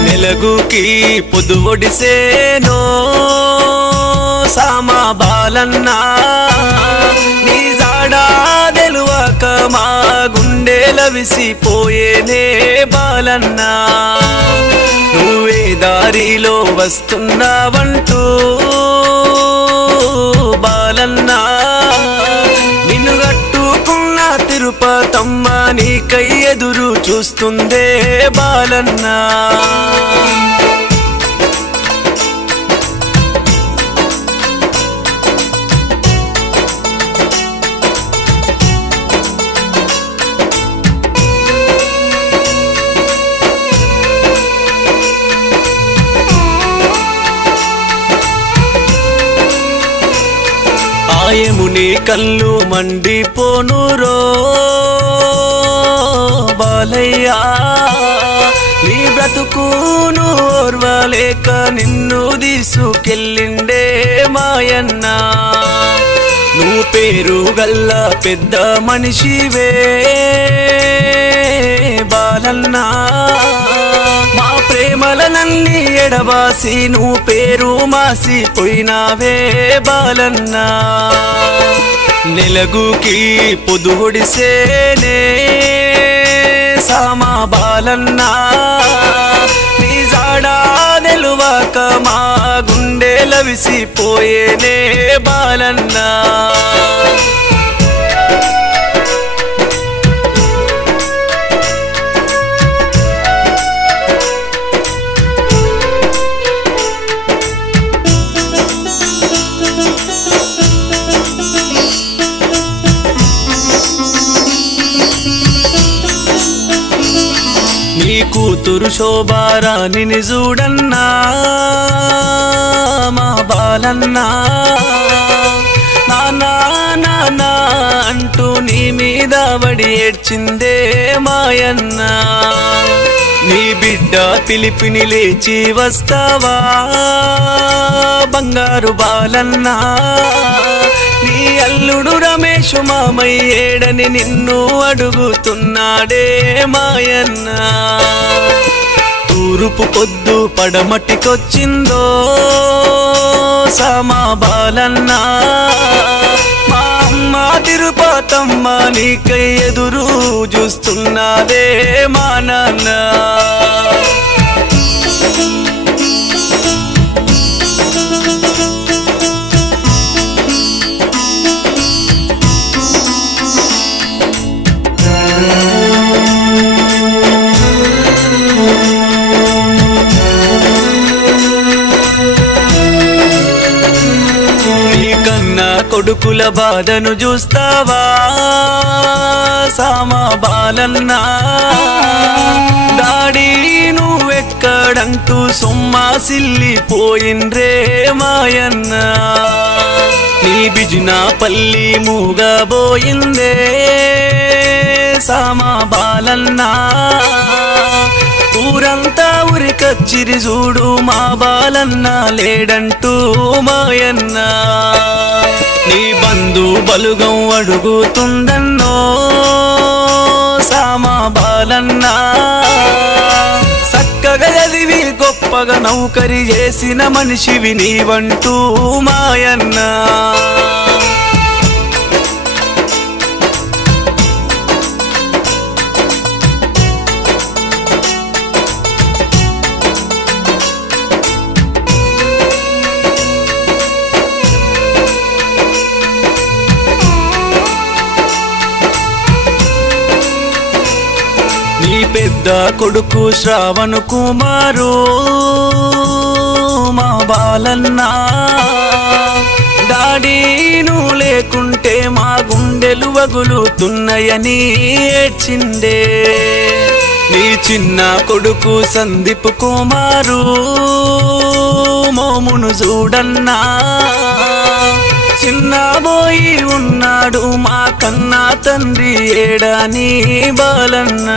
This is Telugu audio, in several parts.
వెలుగుకి పొదువొడిసేనో సామా బాలన్న నీ జాడా తెలువక మా గుండెల విసిపోయేనే బాలన్న నువ్వే దారిలో వస్తున్నావంటూ బాలన్న నిన్ను గట్టుకున్న తిరుపతమ్మ నీకై ఎదురు చూస్తుందే బాలన్న ఆయముని కళ్ళు మండిపోనురో బాలయ్యా నీ బ్రతుకును ఓర్వలేక నిన్ను తీసుకెళ్ళిండే మాయన్న నువ్వు పేరు గల్ల పెద్ద మనిషివే బాలన్న మా ప్రేమలనన్నీ ఎడబాసి నువ్వు పేరు మాసిపోయినావే బాలన్న నెలగుకి పొదువొడిసేనే సామా బాలన్న నీ జాడా తెలువక మా గుండెల విసిపోయేనే బాలన్న నీ కూతురు శోభారాణిని చూడన్నా మా బాలన్న నానా నానా అంటూ నీ మీద వడి ఏడ్చిందే మాయన్న నీ బిడ్డ పిలిపిని లేచి వస్తావా బంగారు బాలన్న నీ అల్లుడు రమేషు మామయ్యేడని నిన్ను అడుగుతున్నాడే మాయన్న తూరుపు పొద్దు పడమటికొచ్చిందో సామా బాలన్న మా అమ్మ తిరుపతమ్మ నీకై ఎదురు చూస్తున్నదే మా నాన్న కొడుకుల బాధను చూస్తావా సామా బాలన్న డాడీ నువ్వెక్కడంటూ సొమ్మాసిల్లిపోయిండ్రే మాయన్న నీ బిజినాపల్లి మూగబోయిందే సామా బాలన్న ఊరంతా ఉరికచ్చిరి చూడు మా బాలన్న లేడంటూ మాయన్న నీ బంధు బలుగం అడుగుతుందన్నో సామా బాలన్న చక్కగా చదివి గొప్పగా నౌకరి చేసిన మనిషివి నీవంటూ మాయన్న నీ పెద్ద కొడుకు శ్రావణ్ కుమారు మా బాలన్న డాడీ నువ్వు లేకుంటే మా గుండెలు వగులుతున్నాయని ఏడ్చిండే నీ చిన్న కొడుకు సందీప్ కుమారు మోమును చూడన్నా చిన్నబోయి ఉన్నాడు మా కన్నా తండ్రి ఏడాని బాలన్న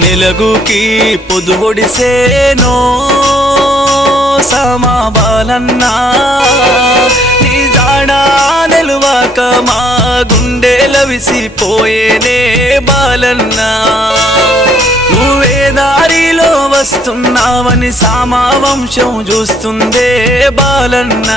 నెలగుకి పొదువొడిసేనో సమా బాలన్న నీ జాడా నిలువాక మా గుండెల విసిపోయేనే బాలన్న నువ్వే దారిలో వస్తున్నావని సామా వంశం చూస్తుందే బాలన్న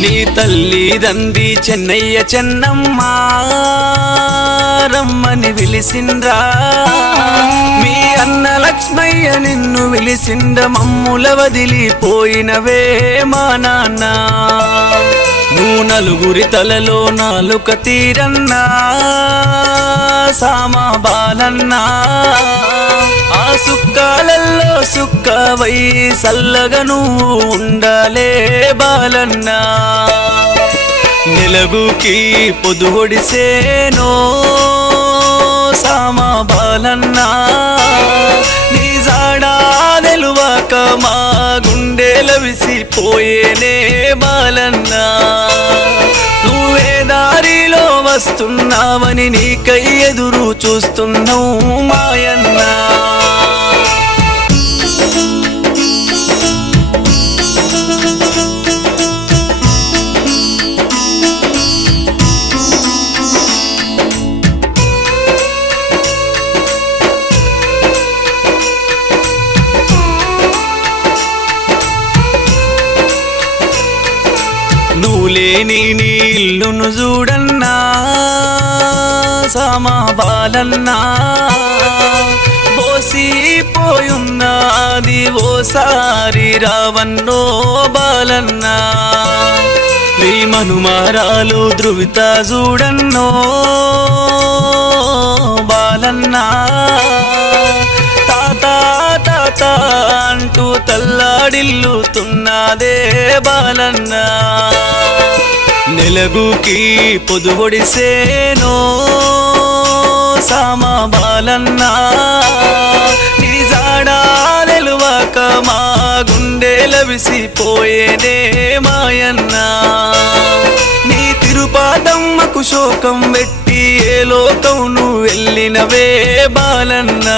నీ తల్లిదండ్రి చెన్నయ్య చెన్నమ్మ రమ్మని విలిసిండ్రా మీ అన్న లక్ష్మయ్య నిన్ను విలిసిండ మమ్ముల వదిలిపోయినవే మా నాన్న నువ్వు నలుగురి తలలో నాలుక తీరన్నా సామా బాలన్న ఆ సుక్కాలల్లో సుక్కవై సల్లగా నువ్వు ఉండాలే బాలన్న నెలగుకి పొదువొడిసేనో సామా బాలన్న నీ జాడా నిలువాక మా గుండెల విసిపోయేనే బాలన్న నువ్వే దారిలో వస్తున్నావని నీకై ఎదురు చూస్తున్నావు మాయన్న నువ్వు లేని నీ ఇల్లును చూడన్నా సామా బాలన్న బోసిపోయున్నది ఓసారి రావన్నో బాలన్న నీ మనుమారాలు ధృవిత చూడన్నో బాలన్న తాత తాత అంటూ తల్లాడిల్లుతున్నదే బాలన్న నెలగుకి పొదువొడిసేనో సామా బాలన్న నీ జాడా నిలువాక మా గుండెల విసిపోయేనే మాయన్న నీ తిరుపాదమ్మకు శోకం పెట్టి ఏ లోకం నువ్వు వెళ్ళినవే బాలన్న